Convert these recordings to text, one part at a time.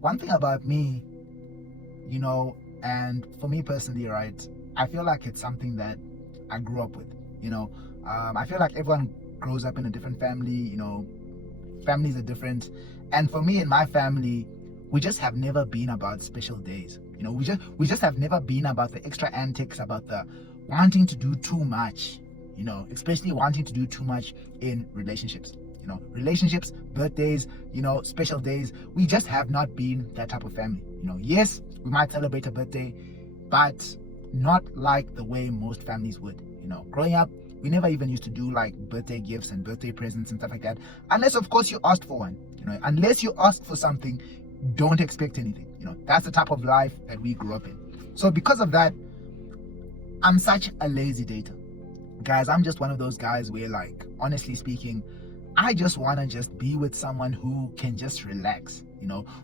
One thing about me, and for me personally, right, I feel like it's something that I grew up with. I feel like everyone grows up in a different family. Families are different, and for me, in my family, we just have never been about special days. We just have never been about the extra antics, about the wanting to do too much. Especially wanting to do too much in relationships. Relationships, birthdays, special days. We just have not been that type of family. Yes, we might celebrate a birthday, but not like the way most families would. Growing up, we never even used to do like birthday gifts and birthday presents and stuff like that, unless of course you asked for one. Unless you asked for something, don't expect anything. That's the type of life that we grew up in. So because of that, I'm such a lazy dater. Guys, I'm just one of those guys where, like, honestly speaking, I just want to just be with someone who can just relax,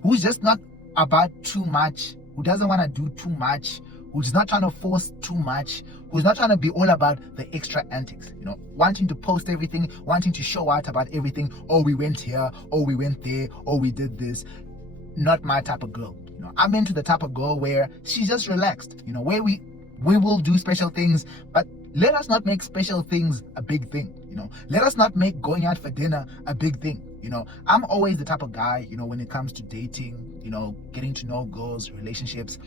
who's just not about too much, who doesn't want to do too much, who's not trying to force too much, who's not trying to be all about the extra antics, wanting to post everything, wanting to show out about everything. Oh, we went here, oh, we went there, oh, we did this. Not my type of girl. I'm into the type of girl where she's just relaxed, where we will do special things, but let us not make special things a big thing. Let us not make going out for dinner a big thing. I'm always the type of guy, when it comes to dating, getting to know girls, relationships.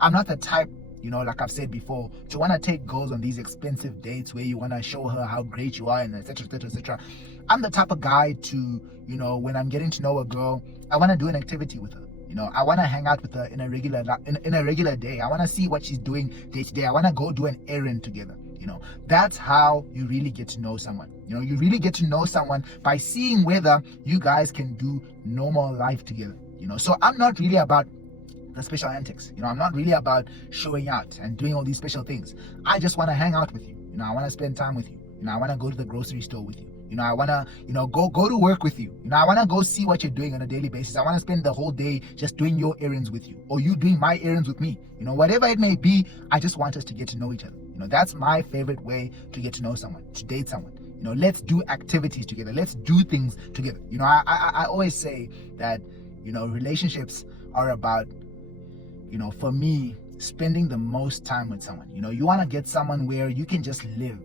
I'm not the type, like I've said before, to want to take girls on these expensive dates where you want to show her how great you are and etc, etc, etc. I'm the type of guy to, when I'm getting to know a girl, I want to do an activity with her. I want to hang out with her in a regular day. I want to see what she's doing day to day. I want to go do an errand together. That's how you really get to know someone. You really get to know someone by seeing whether you guys can do normal life together. So I'm not really about the special antics. I'm not really about showing out and doing all these special things. I just want to hang out with you. I want to spend time with you. I want to go to the grocery store with you. I want to, go to work with you. I want to go see what you're doing on a daily basis. I want to spend the whole day just doing your errands with you, or you doing my errands with me. Whatever it may be, I just want us to get to know each other. That's my favorite way to get to know someone, to date someone. Let's do activities together. Let's do things together. I always say that, relationships are about, for me, spending the most time with someone. You want to get someone where you can just live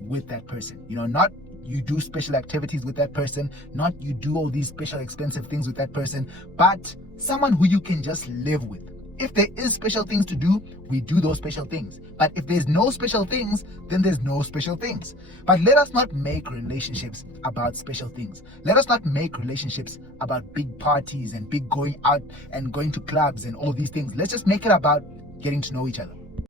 with that person. Not you do special activities with that person, not you do all these special expensive things with that person, but someone who you can just live with. If there is special things to do, we do those special things. But if there's no special things, then there's no special things. But let us not make relationships about special things. Let us not make relationships about big parties and big going out and going to clubs and all these things. Let's just make it about getting to know each other.